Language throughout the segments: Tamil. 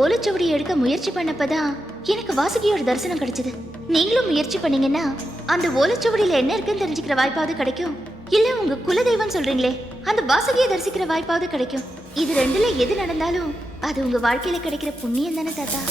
ஓலைச்சுவடியை எடுக்க முயற்சி பண்ணப்பதான் எனக்கு வாசுகியோட தரிசனம் கிடைச்சது. நீங்களும் முயற்சி பண்ணீங்கன்னா அந்த ஓலைச்சுவடியில என்ன இருக்குன்னு தெரிஞ்சுக்கிற வாய்ப்பாவது கிடைக்கும். இல்ல உங்க குலதெய்வம் சொல்றீங்களே அந்த வாசுகியை தரிசிக்கிற வாய்ப்பாவது கிடைக்கும். இது ரெண்டுல எது நடந்தாலும் அது உங்க வாழ்க்கையில கிடைக்கிற புண்ணியம் தானே தாத்தா.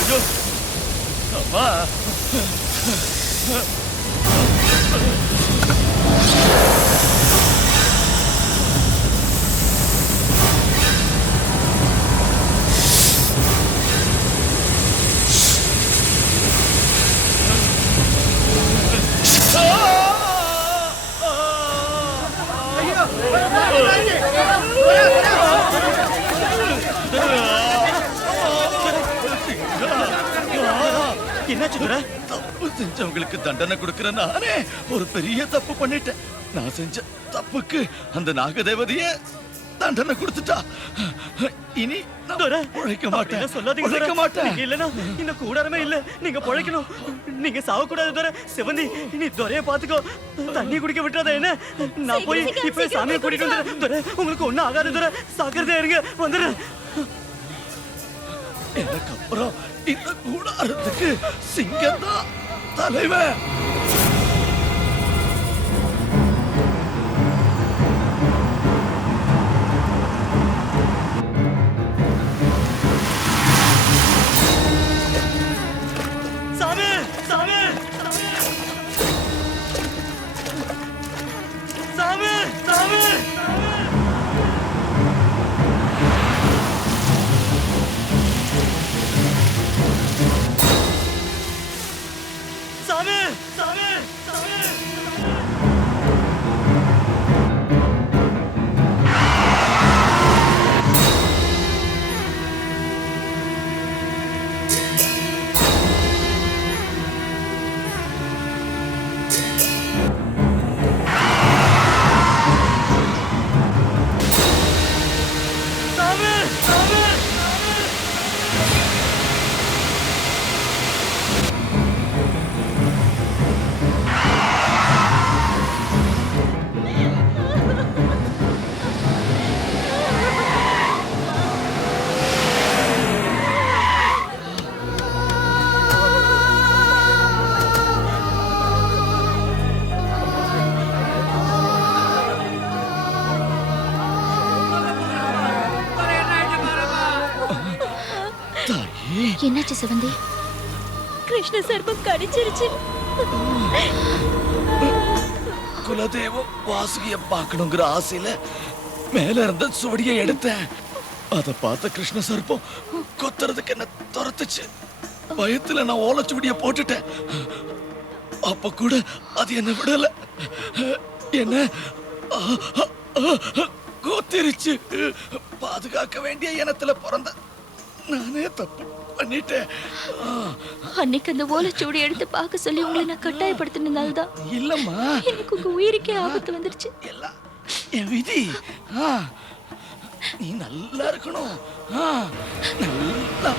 ஐயோ அம்மா என்னாச்சு துரை? தப்பு செஞ்சவங்களுக்கு தண்டனை கொடுக்கிற நானே ஒரு பெரிய தப்பு பண்ணிட்டேன். நான் செஞ்ச தப்புக்கு அந்த நாகதேவதைய தண்டனை கொடுத்துட்டா. இனி பொழைக்க மாட்டேன். சொல்லாதீங்க பொழைக்க மாட்டேன். இல்லனா இந்த கூடாரமே இல்ல. நீங்க பொழைக்கணும். நீங்க சாவ கூடாது துரை. செவந்தி நீ துரைய பாத்துக்கோ. தண்ணி குடிக்க விட்டுறாத என்ன. நான் போய் இப்ப சாமியை கூட்டிட்டு வந்துடுறேன். துரை உங்களுக்கு ஒண்ணும் ஆகாது துரை. சாக்கிரதையா இருங்க. வந்துடுறேன். எனக்கு அப்புறம் இந்த கூடாரத்துக்கு சிங்கம் தான் தலைவன். சாமி சாமி சாமி சாமி சாமி சாமி சாமி என்னாச்சு செவந்தி? கிருஷ்ண சர்ப்பம் கடிச்சிருச்சு. குலதெய்வம் வாசுகிய பார்க்கணுங்கிற ஆசையில மேல இருந்த சுவடியை எடுத்தேன். அத பார்த்த கிருஷ்ண சர்ப்பம் கொத்துறதுக்கு என்ன துரத்துச்சு. பயத்துல நான் ஓலைச்சுவடியை போட்டுட்டேன். அப்ப கூட அது என்ன விடல. என்ன கொத்திருச்சு. பாதுகாக்க வேண்டிய இனத்துல பிறந்த நானே தப்பு பண்ணிட்டேன். அன்னைக்கு அந்த ஓலைச்சுவடி எடுத்து பார்க்க சொல்லி உங்களை நான் கட்டாயப்படுத்தினதால தான் இல்லம்மா, எனக்கு உங்க உயிருக்கே ஆபத்து வந்துருச்சு. எல்லாம் என் விதி. நீ நல்லா இருக்கணும். நல்லா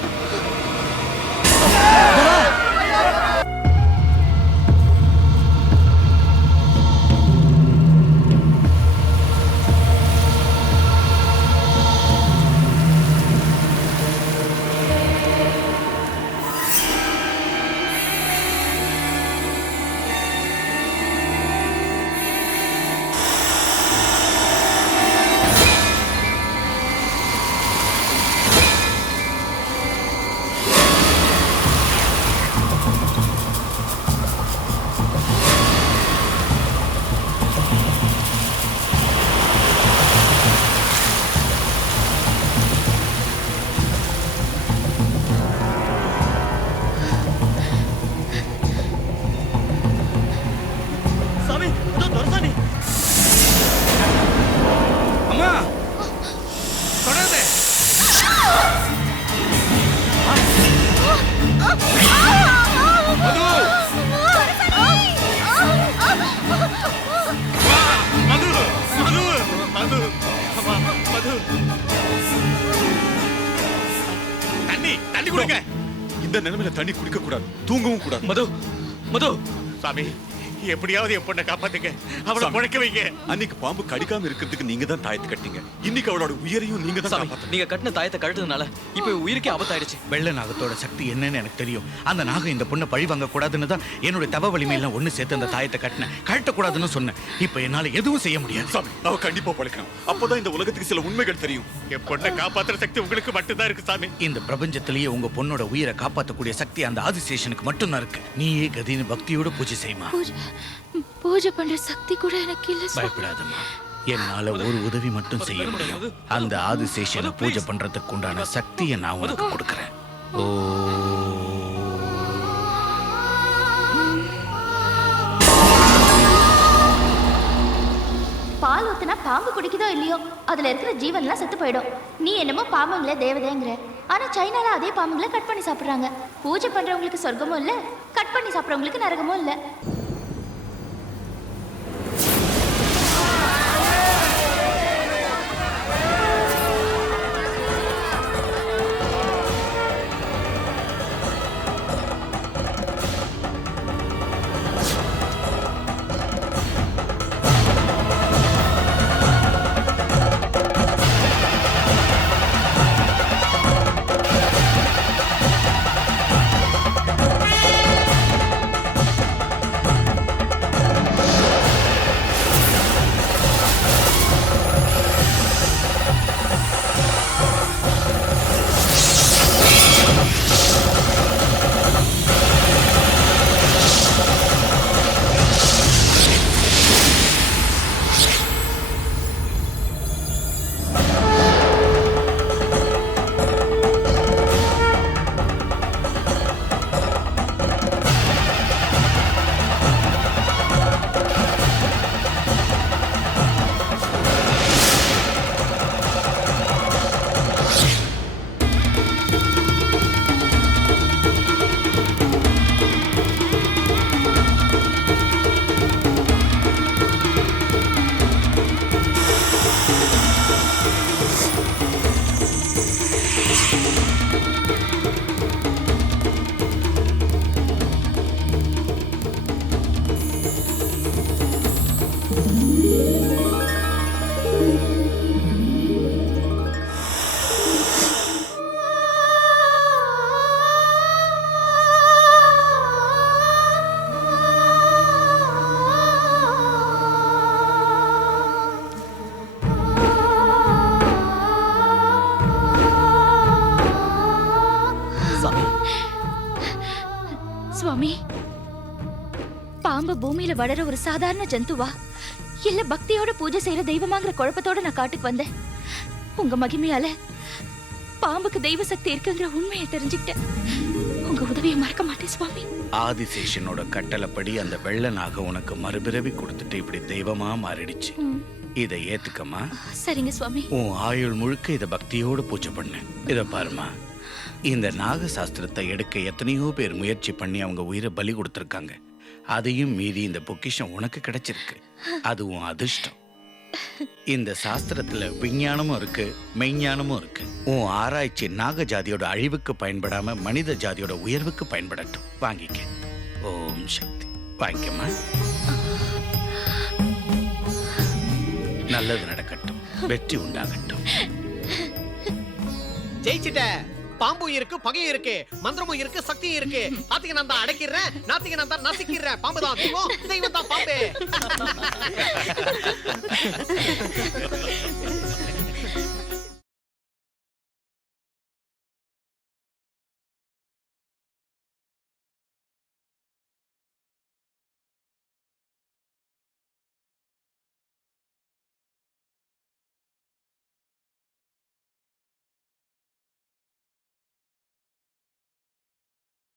நிலைமையில தண்ணி குடிக்க கூடாது, தூங்கவும் கூடாது. மது மது சாமி, எப்படியாவது என் பொண்ணை காப்பாத்துங்க, அவளை சாமி, முழைக்க வைங்க. அன்னைக்கு பாம்பு கடிக்காம இருக்கிறதுக்கு நீங்க தான் தாயத்தை கட்டிங்க. இன்னைக்கு அவளோட உயிரையும் நீங்க தான் சாமி, காப்பாத்துங்க. நீங்க கட்டின தாயத்தை கழட்டதுனால இப்ப உயிருக்கே ஆபத்தாயிடுச்சு. வெள்ள நாகத்தோட சக்தி என்னன்னு எனக்கு தெரியும். அந்த நாகம் இந்த பொண்ணை பழி வாங்க கூடாதுன்னு தான் என்னுடைய தவ வலிமையெல்லாம் ஒண்ணு சேர்த்து அந்த தாயத்தை கட்டினேன். கழட்டக்கூடாதுன்னு சொன்னேன். இப்ப என்னால எதுவும் செய்ய முடியாது. சாமி, அவ கண்டிப்பா பழைக்கணும். அப்பதான் இந்த உலகத்துக்கு சில உண்மைகள் தெரியும். என் பொண்ணை காப்பாத்துற சக்தி உங்களுக்கு மட்டும்தான் இருக்கு சாமி. இந்த பிரபஞ்சத்திலேயே உங்க பொண்ணோட உயிரை காப்பாற்றக்கூடிய சக்தி அந்த ஆதிசேஷனுக்கு மட்டும்தான் இருக்கு. நீயே கதின்னு பக்தியோட பூஜை செய்யுமா. பூஜை பண்ற சக்தி கூட எனக்கு இல்ல சுவாமி. பயப்படாதம்மா. என்னால ஒரு உதவி மட்டும் செய்ய முடியும். அந்த ஆதிசேஷனை பூஜை பண்றதுக்கு உண்டான சக்தியை நான் உனக்கு கொடுக்கறேன். ஓ பால் ஊத்துனா பாம்பு குடிக்குதோ இல்லையோ அதுல இருக்கிற ஜீவன்லாம் செத்து போயிடும். நீ என்னமோ பாம்புங்கள தேவதைங்கிற, ஆனா சைனால அதே பாம்புங்களை கட் பண்ணி சாப்பிடுறாங்க. பூஜை பண்றவங்களுக்கு சொர்க்கமும் இல்ல, கட் பண்ணி சாப்பிடுறவங்களுக்கு நரகமும் இல்ல. சுவாமி, பாம்பு பூமியில வளர ஒரு சாதாரண ஜந்துவா இல்ல பக்தியோட பூஜை செய்யற தெய்வமாங்கிற குழப்பத்தோட நான் காட்டுக்கு வந்தேன். உங்க மகிமையால பாம்புக்கு தெய்வ சக்தி இருக்குங்கிற உண்மையை தெரிஞ்சுக்கிட்டேன். உங்க உதவியை மறக்க மாட்டேன் சுவாமி. ஆதிசேஷனோட கட்டளைப்படி அந்த வெள்ள நாகம் உனக்கு மறுபிறவி கொடுத்துட்டு இப்படி தெய்வமா மாறிடுச்சு. இதை ஏத்துக்கமா. சரிங்க சுவாமி. உன் ஆயுள் முழுக்க இத பக்தியோட பூஜை பண்ணு. இத பாருமா, இந்த நாக சாஸ்திரத்தை எடுக்க எத்தனையோ பேர் முயற்சி பண்ணி அவங்க உயிரை பலி கொடுத்திருக்காங்க. அதையும் மீறி இந்த பொக்கிஷம் உனக்கு கிடைச்சிருக்கு. அது உன் அதிர்ஷ்டம். இந்த சாஸ்திரத்துல விஞ்ஞானமும் இருக்கு, மெய்ஞானமும் இருக்கு. உன் ஆராய்ச்சி நாக ஜாதியோட அழிவுக்கு பயன்படாம மனித ஜாதியோட உயர்வுக்கு பயன்படட்டும். வாங்கிக்க. ஓம் சக்தி. வாங்கிக்கமா. நல்லது நடக்கட்டும், வெற்றி உண்டாகட்டும். ஜெயிச்சிட்ட. பாம்பு இருக்கு, பகையும் இருக்கு, மந்திரமும் இருக்கு, சக்தியும் இருக்கு. ஆத்திக்கு நான் தான் அடக்கிறேன், நாத்திக்கு நான் தான் நசிக்கிறேன். பாம்பு தான் தெய்வம், தெய்வம் தான் பாம்பு.